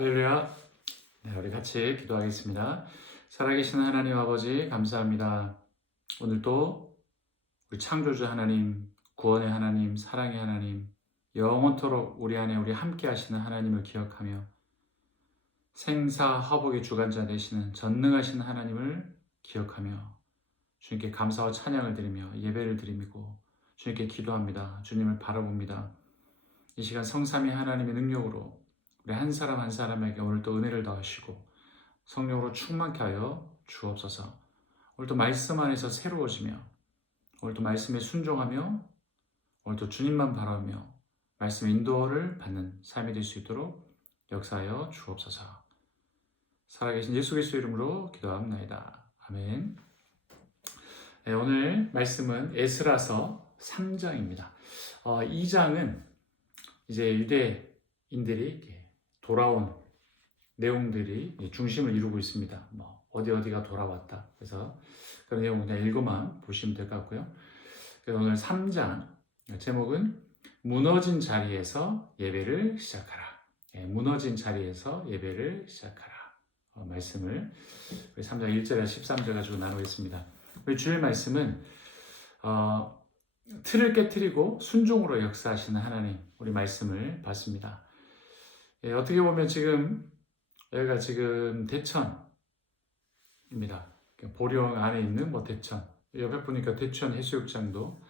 할렐루야. 네, 우리 같이 기도하겠습니다. 살아계신 하나님 아버지 감사합니다. 오늘도 우리 창조주 하나님, 구원의 하나님, 사랑의 하나님, 영원토록 우리 안에 우리 함께 하시는 하나님을 기억하며 생사화복의 주관자 되시는 전능하신 하나님을 기억하며 주님께 감사와 찬양을 드리며 예배를 드리고 주님께 기도합니다. 주님을 바라봅니다. 이 시간 성삼위 하나님의 능력으로 우리 한 사람 한 사람에게 오늘 또 은혜를 더하시고 성령으로 충만케 하여 주옵소서. 오늘도 말씀 안에서 새로워지며 오늘도 말씀에 순종하며 오늘도 주님만 바라며 말씀 인도를 받는 삶이 될 수 있도록 역사하여 주옵소서. 살아계신 예수 그리스도 이름으로 기도합나이다. 아멘. 네, 오늘 말씀은 에스라서 3장입니다. 어, 2장은 이제 유대인들이 돌아온 내용들이 중심을 이루고 있습니다. 뭐 어디 어디가 돌아왔다. 그래서 그런 내용 그냥 읽어만 보시면 될 것 같고요. 그래서 오늘 3장 제목은 무너진 자리에서 예배를 시작하라. 예, 무너진 자리에서 예배를 시작하라. 어, 말씀을 우리 3장 1절에 13절 가지고 나누겠습니다. 우리 주일 말씀은 어, 틀을 깨뜨리고 순종으로 역사하시는 하나님 우리 말씀을 봤습니다. 예, 어떻게 보면 지금 여기가 지금 대천입니다. 보령 안에 있는 뭐 대천 옆에 보니까 대천 해수욕장도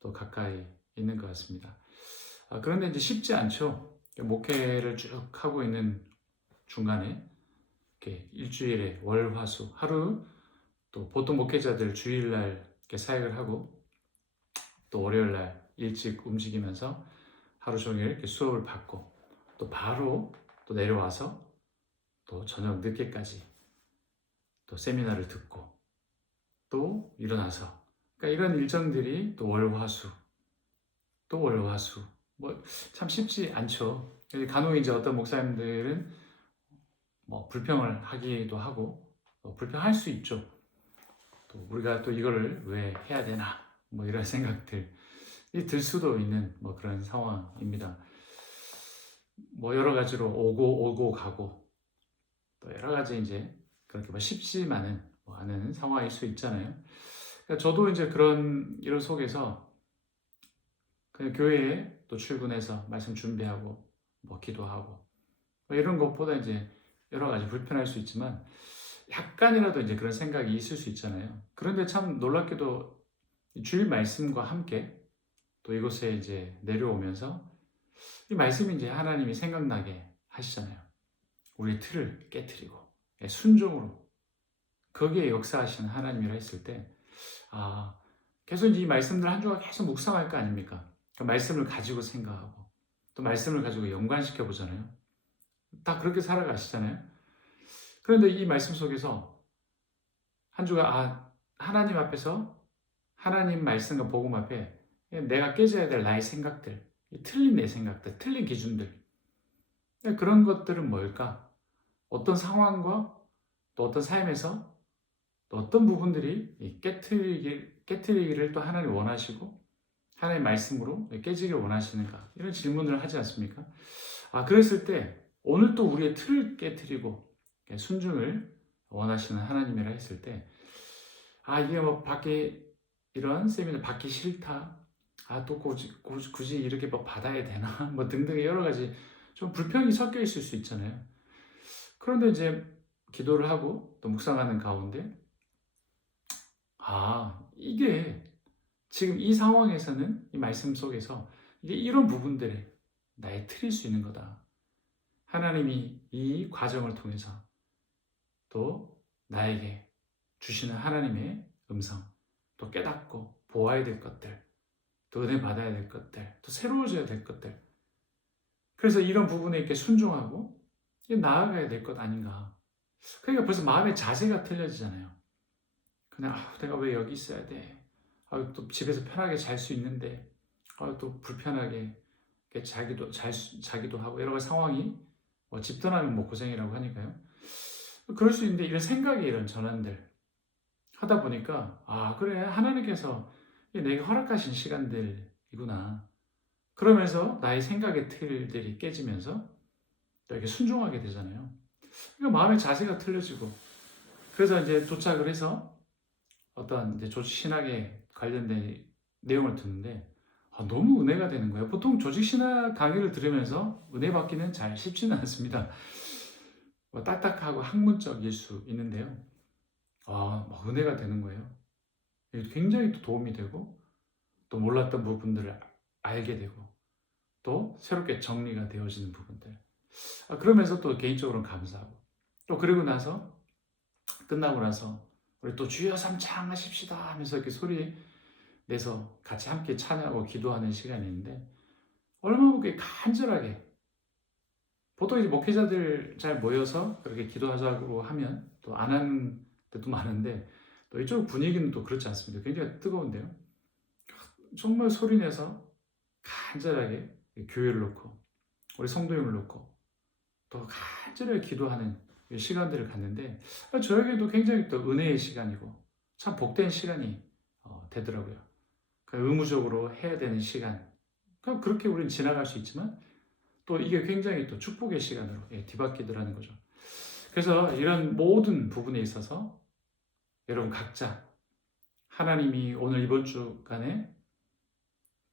또 가까이 있는 것 같습니다. 아, 그런데 이제 쉽지 않죠. 목회를 쭉 하고 있는 중간에 이렇게 일주일에 월화수 하루 또 보통 목회자들 주일날 이렇게 사역을 하고 또 월요일날 일찍 움직이면서 하루 종일 이렇게 수업을 받고 또 바로 또 내려와서 또 저녁 늦게까지 또 세미나를 듣고 또 일어나서 그러니까 이런 일정들이 또 월화수 또 월화수 뭐 참 쉽지 않죠. 간혹 이제 어떤 목사님들은 뭐 불평을 하기도 하고 뭐 불평할 수 있죠. 또 우리가 또 이거를 왜 해야 되나 뭐 이런 생각들이 들 수도 있는 뭐 그런 상황입니다. 뭐 여러 가지로 오고 오고 가고 또 여러 가지 이제 그렇게 뭐 쉽지만은 뭐 않은 상황일 수 있잖아요. 그러니까 저도 이제 그런 이런 속에서 그냥 교회에 또 출근해서 말씀 준비하고 뭐 기도하고 뭐 이런 것보다 이제 여러 가지 불편할 수 있지만 약간이라도 이제 그런 생각이 있을 수 있잖아요. 그런데 참 놀랍게도 주일 말씀과 함께 또 이곳에 이제 내려오면서 이 말씀이 이제 하나님이 생각나게 하시잖아요. 우리의 틀을 깨뜨리고 예, 순종으로 거기에 역사하시는 하나님이라 했을 때 아, 계속 이 말씀들 한 주가 계속 묵상할 거 아닙니까? 그 말씀을 가지고 생각하고 또 말씀을 가지고 연관시켜 보잖아요. 다 그렇게 살아가시잖아요. 그런데 이 말씀 속에서 한 주가 아 하나님 앞에서 하나님 말씀과 복음 앞에 내가 깨져야 될 나의 생각들, 틀린 내 생각들, 틀린 기준들 그런 것들은 뭘까? 어떤 상황과 또 어떤 삶에서 또 어떤 부분들이 깨트리기, 깨트리기를 또 하나님 원하시고 하나님의 말씀으로 깨지길 원하시는가? 이런 질문을 하지 않습니까? 아, 그랬을 때 오늘 또 우리의 틀을 깨트리고 순종을 원하시는 하나님이라 했을 때 아, 이게 뭐 밖에 이런 세미나 받기 싫다. 아, 또 굳이, 이렇게 뭐 받아야 되나? 뭐 등등의 여러 가지 좀 불평이 섞여 있을 수 있잖아요. 그런데 이제 기도를 하고 또 묵상하는 가운데 아, 이게 지금 이 상황에서는 이 말씀 속에서 이게 이런 부분들에 나의 틀일 수 있는 거다. 하나님이 이 과정을 통해서 또 나에게 주시는 하나님의 음성, 또 깨닫고 보아야 될 것들, 또 은혜 받아야 될 것들, 또 새로워져야 될 것들. 그래서 이런 부분에 이렇게 순종하고 나아가야 될 것 아닌가. 그러니까 벌써 마음의 자세가 틀려지잖아요. 그냥 아, 내가 왜 여기 있어야 돼? 아, 또 집에서 편하게 잘 수 있는데, 아, 또 불편하게 자기도 잘 자기도 하고 여러 가지 상황이 뭐 집 떠나면 뭐 고생이라고 하니까요. 그럴 수 있는데 이런 생각의 이런 전환들 하다 보니까 아 그래 하나님께서 내게 허락하신 시간들이구나. 그러면서 나의 생각의 틀들이 깨지면서 또 이렇게 순종하게 되잖아요. 그러니까 마음의 자세가 틀려지고 그래서 이제 도착을 해서 어떤 이제 조직 신학에 관련된 내용을 듣는데 아, 너무 은혜가 되는 거예요. 보통 조직 신학 강의를 들으면서 은혜 받기는 잘 쉽지는 않습니다. 뭐 딱딱하고 학문적일 수 있는데요. 아, 막 은혜가 되는 거예요. 굉장히 또 도움이 되고 또 몰랐던 부분들을 알게 되고 또 새롭게 정리가 되어지는 부분들. 아, 그러면서 또 개인적으로 감사하고 또 그리고 나서 끝나고 나서 우리 또 주여 삼창하십시다 하면서 이렇게 소리 내서 같이 함께 찬양하고 기도하는 시간이 있는데 얼마나 그게 간절하게 보통 이제 목회자들 잘 모여서 그렇게 기도하자고 하면 또 안 하는 때도 많은데 또 이쪽 분위기는 또 그렇지 않습니다. 굉장히 뜨거운데요. 정말 소리 내서 간절하게 교회를 놓고 우리 성도님을 놓고 또 간절하게 기도하는 시간들을 갖는데 저에게도 굉장히 또 은혜의 시간이고 참 복된 시간이 어, 되더라고요. 그 의무적으로 해야 되는 시간. 그렇게 우리는 지나갈 수 있지만 또 이게 굉장히 또 축복의 시간으로 예, 뒤바뀌더라는 거죠. 그래서 이런 모든 부분에 있어서 여러분 각자 하나님이 오늘 이번 주간에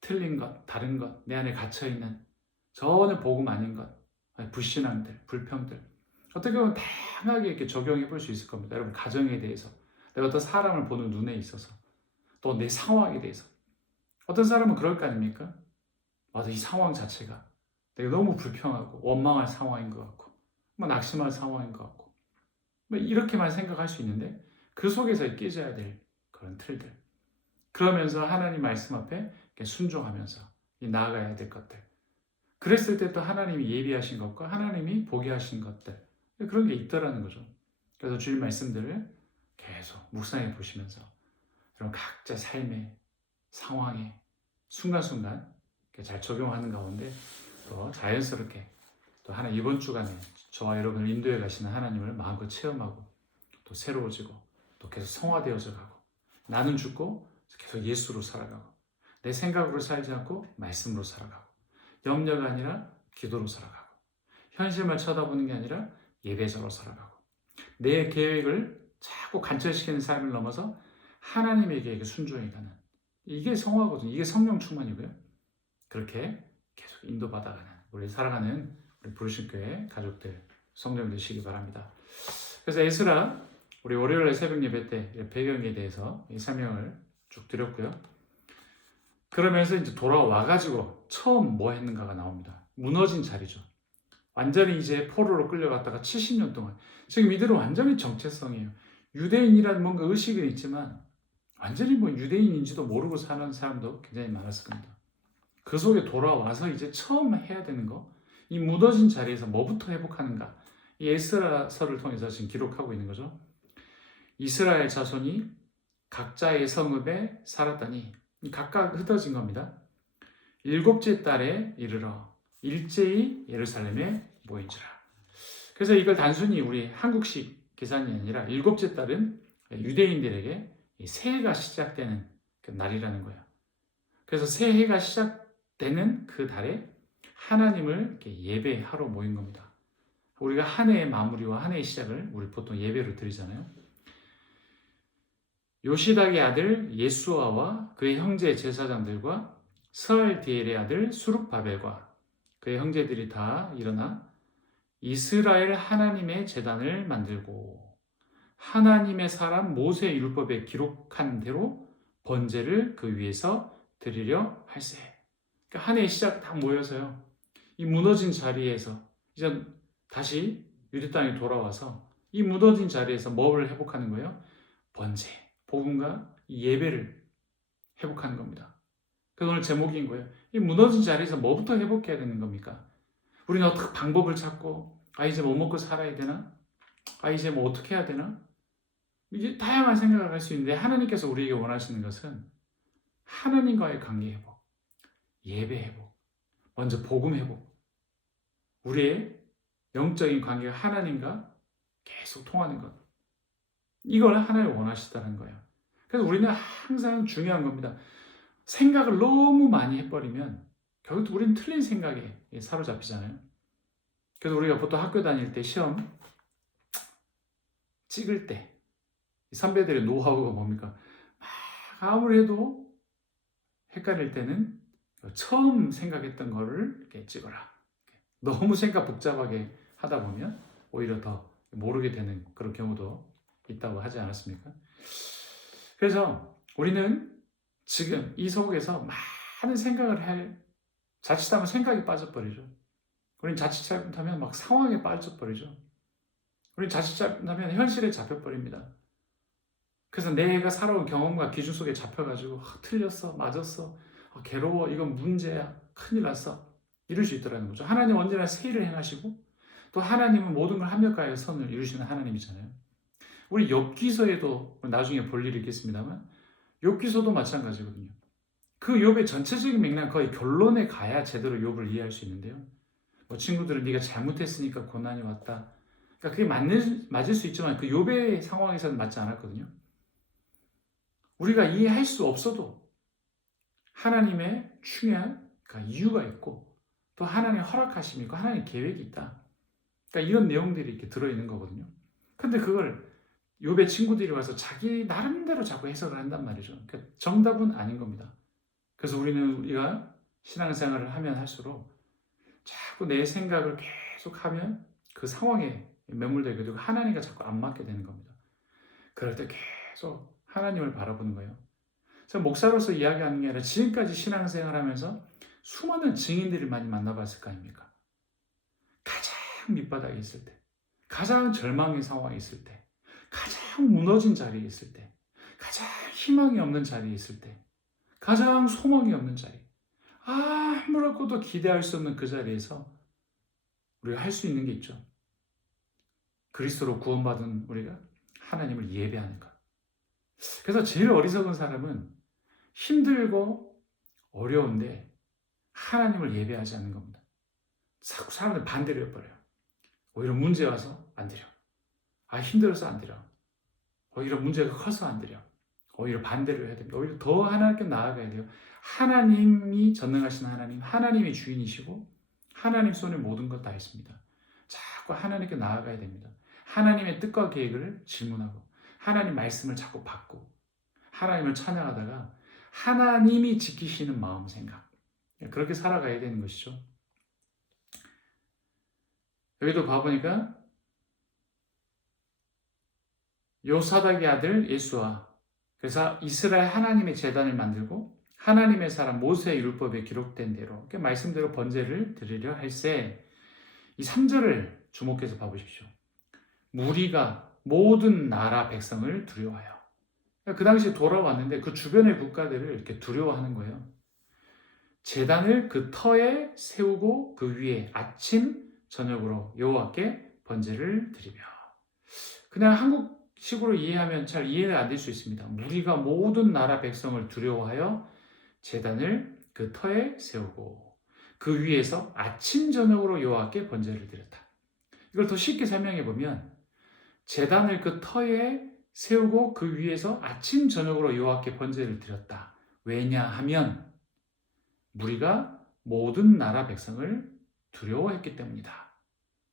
틀린 것, 다른 것, 내 안에 갇혀 있는 전혀 복음 아닌 것, 불신앙들, 불평들 어떻게 보면 다양하게 이렇게 적용해 볼 수 있을 겁니다. 여러분 가정에 대해서 내가 어떤 사람을 보는 눈에 있어서 또 내 상황에 대해서 어떤 사람은 그럴 거 아닙니까? 맞아 이 상황 자체가 내가 너무 불평하고 원망할 상황인 것 같고 뭐 낙심할 상황인 것 같고 뭐 이렇게만 생각할 수 있는데 그 속에서 깨져야 될 그런 틀들. 그러면서 하나님 말씀 앞에 순종하면서 나아가야 될 것들. 그랬을 때 또 하나님이 예비하신 것과 하나님이 보게 하신 것들. 그런 게 있더라는 거죠. 그래서 주일 말씀들을 계속 묵상해 보시면서 그런 각자 삶의 상황에 순간순간 잘 적용하는 가운데 또 자연스럽게 또 하나 이번 주간에 저와 여러분을 인도해 가시는 하나님을 마음껏 체험하고 또 새로워지고 또 계속 성화되어져 가고 나는 죽고 계속 예수로 살아가고 내 생각으로 살지 않고 말씀으로 살아가고 염려가 아니라 기도로 살아가고 현실만 쳐다보는 게 아니라 예배자로 살아가고 내 계획을 자꾸 관철시키는 삶을 넘어서 하나님의 계획에 순종해 가는 이게 성화거든요. 이게 성령 충만이고요. 그렇게 계속 인도받아가는 우리 살아가는 우리 부르신 교회 가족들 성령 되시기 바랍니다. 그래서 에스라 우리 월요일 새벽 예배 때 배경에 대해서 이 설명을 쭉 드렸고요. 그러면서 이제 돌아와 가지고 처음 뭐 했는가가 나옵니다. 무너진 자리죠. 완전히 이제 포로로 끌려갔다가 70년 동안 지금 이들은 완전히 정체성이에요. 유대인이라는 뭔가 의식은 있지만 완전히 뭐 유대인인지도 모르고 사는 사람도 굉장히 많았을 겁니다. 그 속에 돌아와서 이제 처음 해야 되는 거, 이 무너진 자리에서 뭐부터 회복하는가, 이 에스라서를 통해서 지금 기록하고 있는 거죠. 이스라엘 자손이 각자의 성읍에 살았다니 각각 흩어진 겁니다. 일곱째 달에 이르러 일제히 예루살렘에 모인지라. 그래서 이걸 단순히 우리 한국식 계산이 아니라 일곱째 달은 유대인들에게 새해가 시작되는 그 날이라는 거예요. 그래서 새해가 시작되는 그 달에 하나님을 예배하러 모인 겁니다. 우리가 한 해의 마무리와 한 해의 시작을 우리 보통 예배로 드리잖아요. 요시닥의 아들 예수아와 그의 형제 제사장들과 스알디엘의 아들 수룩바벨과 그의 형제들이 다 일어나 이스라엘 하나님의 재단을 만들고 하나님의 사람 모세 율법에 기록한 대로 번제를 그 위에서 드리려 할세. 그러니까 한 해의 시작 다 모여서요. 이 무너진 자리에서 이제 다시 유대 땅에 돌아와서 이 무너진 자리에서 뭐를 회복하는 거예요? 번제, 복음과 예배를 회복하는 겁니다. 그 오늘 제목인 거예요. 이 무너진 자리에서 뭐부터 회복해야 되는 겁니까? 우리는 어떻게 방법을 찾고 아 이제 뭐 먹고 살아야 되나? 아 이제 뭐 어떻게 해야 되나? 이제 다양한 생각을 할 수 있는데 하나님께서 우리에게 원하시는 것은 하나님과의 관계 회복, 예배 회복, 먼저 복음 회복, 우리의 영적인 관계가 하나님과 계속 통하는 것. 이걸 하나님 원하시다는 거예요. 그래서 우리는 항상 중요한 겁니다. 생각을 너무 많이 해버리면 결국 우리는 틀린 생각에 사로잡히잖아요. 그래서 우리가 보통 학교 다닐 때 시험 찍을 때 선배들의 노하우가 뭡니까? 막 아무리 해도 헷갈릴 때는 처음 생각했던 거를 이렇게 찍어라. 너무 생각 복잡하게 하다 보면 오히려 더 모르게 되는 그런 경우도 있다고 하지 않았습니까? 그래서 우리는 지금 이 속에서 많은 생각을 할 자칫하면 생각이 빠져버리죠. 우리는 자칫 잘못하면 막 상황에 빠져버리죠. 우리는 자칫 잘못하면 현실에 잡혀버립니다. 그래서 내가 살아온 경험과 기준 속에 잡혀가지고 아, 틀렸어, 맞았어, 아, 괴로워, 이건 문제야, 큰일 났어 이럴 수 있더라는 거죠. 하나님 언제나 세일을 행하시고 또 하나님은 모든 걸 합력하여 선을 이루시는 하나님이잖아요. 우리 엽기서에도 나중에 볼 일이 있겠습니다만 엽기서도 마찬가지거든요. 그 욥의 전체적인 맥락 거의 결론에 가야 제대로 욥을 이해할 수 있는데요. 뭐 친구들은 네가 잘못했으니까 고난이 왔다. 그러니까 그게 맞는 맞을 수 있지만 그 욥의 상황에서는 맞지 않았거든요. 우리가 이해할 수 없어도 하나님의 중요한 그러니까 이유가 있고 또 하나님의 허락하심이 있고 하나님의 계획이 있다. 그러니까 이런 내용들이 이렇게 들어 있는 거거든요. 근데 그걸 욥의 친구들이 와서 자기 나름대로 자꾸 해석을 한단 말이죠. 그러니까 정답은 아닌 겁니다. 그래서 우리는 우리가 신앙생활을 하면 할수록 자꾸 내 생각을 계속 하면 그 상황에 매몰되게 되고 하나님과 자꾸 안 맞게 되는 겁니다. 그럴 때 계속 하나님을 바라보는 거예요. 제가 목사로서 이야기하는 게 아니라 지금까지 신앙생활 하면서 수많은 증인들을 많이 만나봤을 거 아닙니까? 가장 밑바닥에 있을 때, 가장 절망의 상황에 있을 때, 가장 무너진 자리에 있을 때, 가장 희망이 없는 자리에 있을 때, 가장 소망이 없는 자리, 아무렇고도 기대할 수 없는 그 자리에서 우리가 할 수 있는 게 있죠. 그리스도로 구원받은 우리가 하나님을 예배하는 것. 그래서 제일 어리석은 사람은 힘들고 어려운데 하나님을 예배하지 않는 겁니다. 사람들 반대로 해버려요. 오히려 문제 와서 안 드려. 아, 힘들어서 안 드려. 오히려 문제가 커서 안 드려. 오히려 반대로 해야 됩니다. 오히려 더 하나님께 나아가야 돼요. 하나님이 전능하신 하나님, 하나님이 주인이시고 하나님 손에 모든 것 다 있습니다. 자꾸 하나님께 나아가야 됩니다. 하나님의 뜻과 계획을 질문하고 하나님 말씀을 자꾸 받고 하나님을 찬양하다가 하나님이 지키시는 마음 생각 그렇게 살아가야 되는 것이죠. 여기도 봐보니까 요사닥의 아들 예수와 그래서 이스라엘 하나님의 재단을 만들고 하나님의 사람 모세의 율법에 기록된 대로 그 말씀대로 번제를 드리려 할세 이 3절을 주목해서 봐보십시오. 무리가 모든 나라 백성을 두려워하여 그 당시에 돌아왔는데 그 주변의 국가들을 이렇게 두려워하는 거예요. 재단을 그 터에 세우고 그 위에 아침 저녁으로 여호와께 번제를 드리며 그냥 한국 식으로 이해하면 잘 이해가 안 될 수 있습니다. 무리가 모든 나라 백성을 두려워하여 재단을 그 터에 세우고 그 위에서 아침 저녁으로 여호와께 번제를 드렸다. 이걸 더 쉽게 설명해 보면 재단을 그 터에 세우고 그 위에서 아침 저녁으로 여호와께 번제를 드렸다. 왜냐하면 무리가 모든 나라 백성을 두려워했기 때문이다.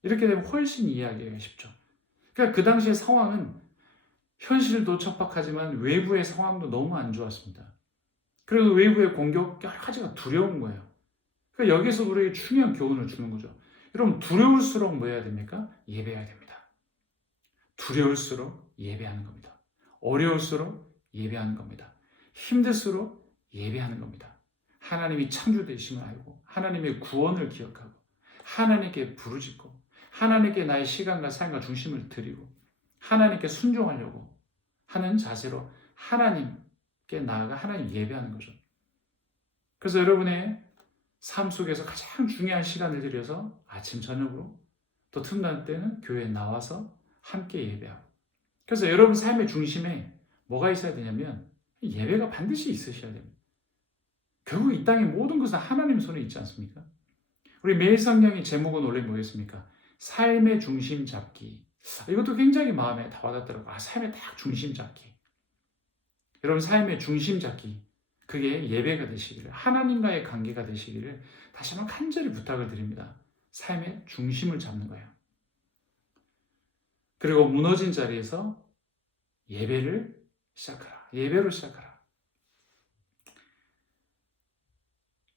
이렇게 되면 훨씬 이해하기가 쉽죠. 그러니까 그 당시의 상황은 현실도 척박하지만 외부의 상황도 너무 안 좋았습니다. 그래서 외부의 공격 여러 가지가 두려운 거예요. 그러니까 여기서 우리에게 중요한 교훈을 주는 거죠. 여러분 두려울수록 뭐 해야 됩니까? 예배해야 됩니다. 두려울수록 예배하는 겁니다. 어려울수록 예배하는 겁니다. 힘들수록 예배하는 겁니다. 하나님이 창조 되심을 알고 하나님의 구원을 기억하고 하나님께 부르짖고 하나님께 나의 시간과 삶과 중심을 드리고 하나님께 순종하려고 하는 자세로 하나님께 나아가 하나님 예배하는 거죠. 그래서 여러분의 삶 속에서 가장 중요한 시간을 들여서 아침 저녁으로 또 틈날 때는 교회에 나와서 함께 예배하고 그래서 여러분 삶의 중심에 뭐가 있어야 되냐면 예배가 반드시 있으셔야 됩니다. 결국 이 땅의 모든 것은 하나님 손에 있지 않습니까? 우리 매일 성경의 제목은 원래 뭐였습니까? 삶의 중심 잡기. 이것도 굉장히 마음에 다 와닿더라고요. 아, 삶의 딱 중심 잡기. 여러분 삶의 중심 잡기. 그게 예배가 되시기를 하나님과의 관계가 되시기를 다시 한번 간절히 부탁을 드립니다. 삶의 중심을 잡는 거예요. 그리고 무너진 자리에서 예배를 시작하라. 예배로 시작하라.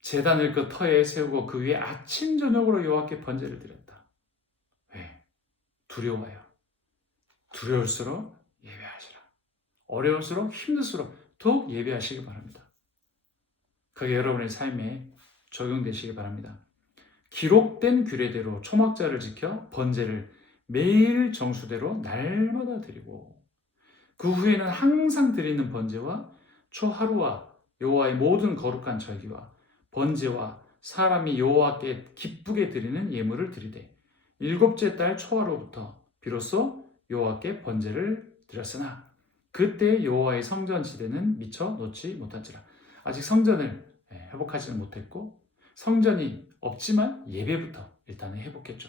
재단을 그 터에 세우고 그 위에 아침 저녁으로 여호와께 번제를. 왜? 두려워요. 두려울수록 예배하시라. 어려울수록 힘들수록 더욱 예배하시기 바랍니다. 그게 여러분의 삶에 적용되시기 바랍니다. 기록된 규례대로 초막자를 지켜 번제를 매일 정수대로 날마다 드리고 그 후에는 항상 드리는 번제와 초하루와 여호와의 모든 거룩한 절기와 번제와 사람이 여호와께 기쁘게 드리는 예물을 드리되 일곱째 달 초하루부터 비로소 여호와께 번제를 드렸으나 그때 여호와의 성전 지대는 미처 놓지 못한지라 아직 성전을 예, 회복하지는 못했고 성전이 없지만 예배부터 일단은 회복했죠.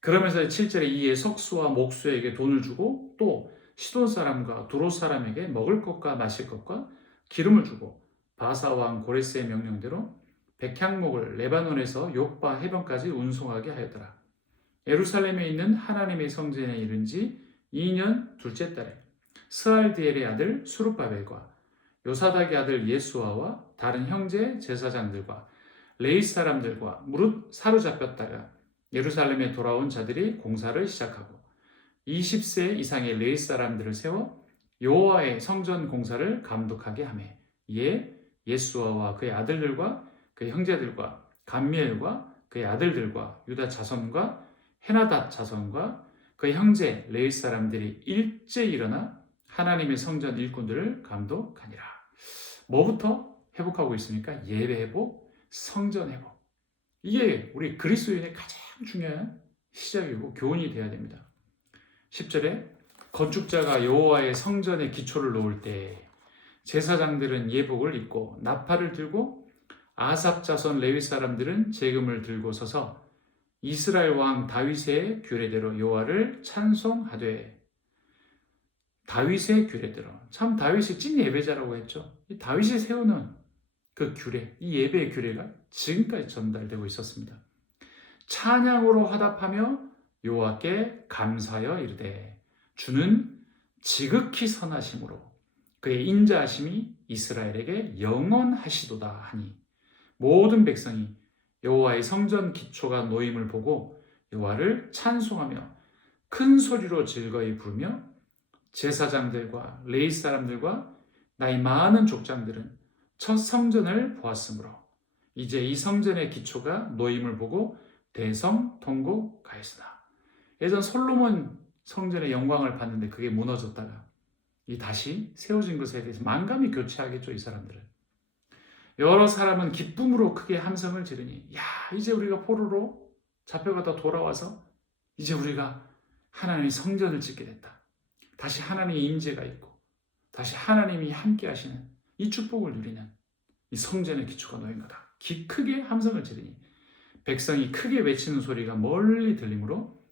그러면서 7절에 이에 석수와 목수에게 돈을 주고 또 시돈 사람과 두로 사람에게 먹을 것과 마실 것과 기름을 주고 바사 왕 고레스의 명령대로 백향목을 레바논에서 욕바 해변까지 운송하게 하였더라. 예루살렘에 있는 하나님의 성전에 이른 지 2년 둘째 달에 스알디엘의 아들 수르바벨과 요사닥의 아들 예수아와 다른 형제 제사장들과 레이 사람들과 무릇 사로잡혔다가 예루살렘에 돌아온 자들이 공사를 시작하고 20세 이상의 레이 사람들을 세워 여호와의 성전 공사를 감독하게 하매 이에 예수아와 그의 아들들과 그의 형제들과 감미엘과 그의 아들들과 유다 자손과 헤나닷 자손과 그의 형제 레이 사람들이 일제 일어나 하나님의 성전 일꾼들을 감독하니라. 뭐부터 회복하고 있습니까? 예배 회복, 성전 회복. 이게 우리 그리스도인의 가장 중요한 시작이고 교훈이 되어야 됩니다. 10절에 건축자가 여호와의 성전의 기초를 놓을 때 제사장들은 예복을 입고 나팔을 들고 아삽 자손 레위 사람들은 재금을 들고 서서 이스라엘 왕 다윗의 규례대로 여호와를 찬송하되 다윗의 규례대로 참 다윗이 찐 예배자라고 했죠. 이 다윗이 세우는 그 규례, 이 예배의 규례가 지금까지 전달되고 있었습니다. 찬양으로 화답하며 여호와께 감사하여 이르되 주는 지극히 선하심으로 그의 인자하심이 이스라엘에게 영원하시도다 하니 모든 백성이 여호와의 성전 기초가 놓임을 보고 여호와를 찬송하며 큰 소리로 즐거이 부르며 제사장들과 레이 사람들과 나이 많은 족장들은 첫 성전을 보았으므로 이제 이 성전의 기초가 놓임을 보고 대성 통곡하였으나 예전 솔로몬 성전의 영광을 봤는데 그게 무너졌다가 이 다시 세워진 것에 대해서 만감이 교체하겠죠 이 사람들은 여러 사람은 기쁨으로 크게 함성을 지르니 야 이제 우리가 포로로 잡혀가다 돌아와서 이제 우리가 하나님의 성전을 짓게 됐다 다시 하나님의 임재가 있고 다시 하나님이 함께 하시는 이 축복을 누리는 이 성전의 기초가 놓인 거다 기 크게 함성을 지르니 백성이 크게 외치는 소리가 멀리 들리므로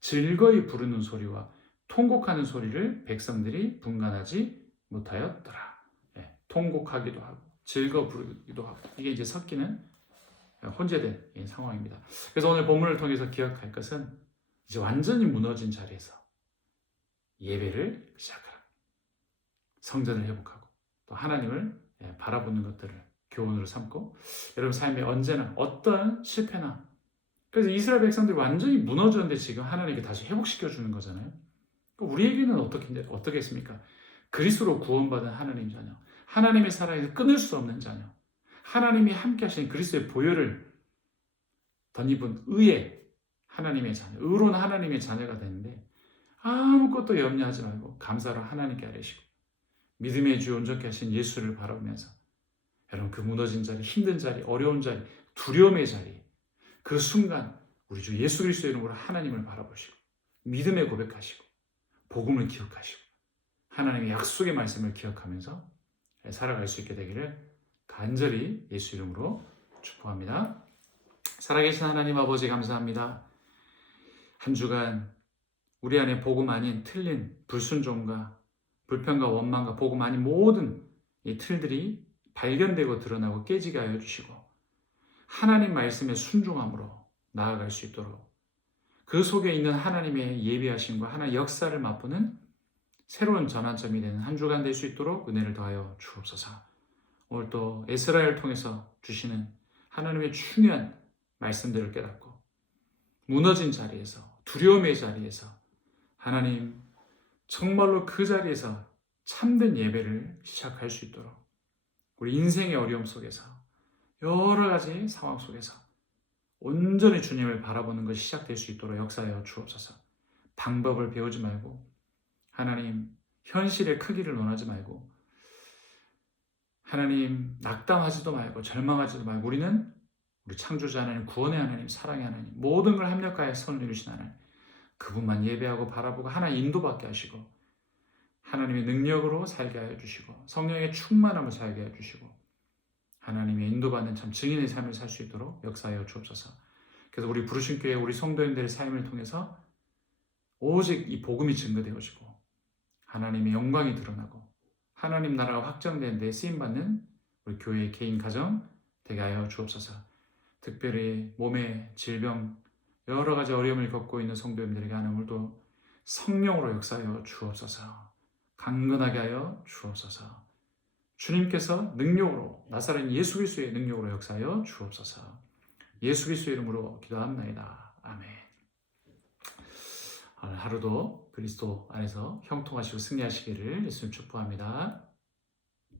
즐거이 부르는 소리와 통곡하는 소리를 백성들이 분간하지 못하였더라. 네, 통곡하기도 하고 즐거 부르기도 하고 이게 이제 섞이는 혼재된 상황입니다. 그래서 오늘 본문을 통해서 기억할 것은 이제 완전히 무너진 자리에서 예배를 시작하라. 성전을 회복하고 또 하나님을 예, 바라보는 것들을 교훈으로 삼고 여러분 삶에 언제나 어떤 실패나 그래서 이스라엘 백성들이 완전히 무너졌는데 지금 하나님께 다시 회복시켜 주는 거잖아요. 우리에게는 어떻게 어떻겠습니까? 그리스도로 구원받은 하나님 자녀, 하나님의 사랑에서 끊을 수 없는 자녀, 하나님이 함께 하시는 그리스도의 보혈을 덧입은 의의 하나님의 자녀, 의로운 하나님의 자녀가 되는데 아무것도 염려하지 말고 감사로 하나님께 아뢰시고 믿음의 주 온전케 하신 예수를 바라보면서 여러분 그 무너진 자리, 힘든 자리, 어려운 자리, 두려움의 자리 그 순간 우리 주 예수 그리스도 이름으로 하나님을 바라보시고 믿음의 고백하시고 복음을 기억하시고 하나님의 약속의 말씀을 기억하면서 살아갈 수 있게 되기를 간절히 예수 이름으로 축복합니다. 살아계신 하나님 아버지 감사합니다. 한 주간 우리 안에 복음 아닌 틀린 불순종과 불평과 원망과 복음 아닌 모든 이 틀들이 발견되고 드러나고 깨지게 하여 주시고 하나님 말씀에 순종함으로 나아갈 수 있도록 그 속에 있는 하나님의 예비하심과 하나의 역사를 맛보는 새로운 전환점이 되는 한 주간 될 수 있도록 은혜를 더하여 주옵소서. 오늘 또 에스라엘 통해서 주시는 하나님의 중요한 말씀들을 깨닫고 무너진 자리에서 두려움의 자리에서 하나님 정말로 그 자리에서 참된 예배를 시작할 수 있도록 우리 인생의 어려움 속에서 여러 가지 상황 속에서 온전히 주님을 바라보는 것이 시작될 수 있도록 역사하여 주옵소서. 방법을 배우지 말고 하나님 현실의 크기를 논하지 말고 하나님 낙담하지도 말고 절망하지도 말고 우리는 우리 창조자 하나님 구원의 하나님 사랑의 하나님 모든 걸 합력하여 선을 이루신 하나님 그분만 예배하고 바라보고 하나님 인도받게 하시고 하나님의 능력으로 살게 하여 주시고 성령의 충만함을 살게 하여 주시고 하나님의 인도받는 참 증인의 삶을 살 수 있도록 역사하여 주옵소서. 그래서 우리 부르신 교회 우리 성도님들의 삶을 통해서 오직 이 복음이 증거되어지고 하나님의 영광이 드러나고 하나님 나라가 확정된 데 쓰임 받는 우리 교회의 개인 가정 되게 하여 주옵소서. 특별히 몸의 질병 여러 가지 어려움을 겪고 있는 성도님들에게 하는 오늘도 성령으로 역사하여 주옵소서. 강건하게 하여 주옵소서. 주님께서 능력으로 나사렛 예수 그리스도의 능력으로 역사하여 주옵소서. 예수 그리스도의 이름으로 기도합나이다. 아멘. 오늘 하루도 그리스도 안에서 형통하시고 승리하시기를 예수님 축복합니다.